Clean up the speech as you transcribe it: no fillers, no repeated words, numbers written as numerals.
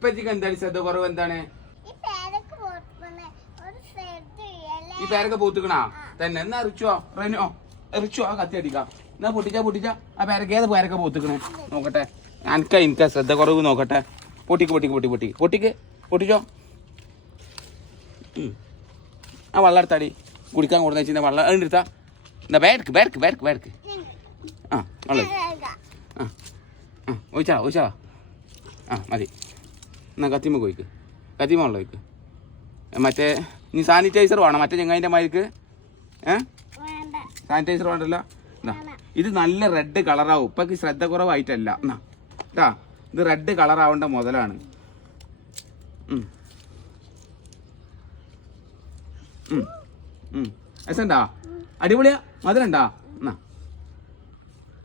ഇപ്പച്ചിക്ക് എന്താണ് ശ്രദ്ധ കുറവ്? എന്താണ് ഈ പേരൊക്കെ പൂത്തുക്കണാ തന്നെ? എന്നാ റിച്ചോ റെനോ റിച്ചോ ആ കത്തി അടിക്കാം. എന്നാ പൊട്ടിച്ച ആ പേരൊക്കെ ഏത് പേരൊക്കെ പൂത്തുക്കണേ നോക്കട്ടെ. എനിക്കാ ശ്രദ്ധ കുറവ് നോക്കട്ടെ. പൊട്ടിച്ചോ. ആ വെള്ളം എടുത്താടി കുടിക്കാൻ കൊടുന്ന വെച്ചാൽ വെള്ളം എടുത്താ. എന്താ ബാരക്ക് ആ വെള്ളം ഒഴിച്ചാ ആ മതി. എന്നാ കത്തിമ വെള്ളം ഒഴിക്ക്. മറ്റേ നീ സാനിറ്റൈസർ വേണം മറ്റേ ചെങ്ങായിൻ്റെ മാതിരിക്ക്. സാനിറ്റൈസർ വേണ്ടല്ലോ. എന്നാ ഇത് നല്ല റെഡ് കളറാവും. ഇപ്പൊക്ക് ശ്രദ്ധ കുറവായിട്ടല്ല. എന്നാ കേട്ടാ ഇത് റെഡ് കളറാവേണ്ട മുതലാണ്. രസണ്ടാ? അടിപൊളിയാ? മധുരണ്ടാ? എന്നാ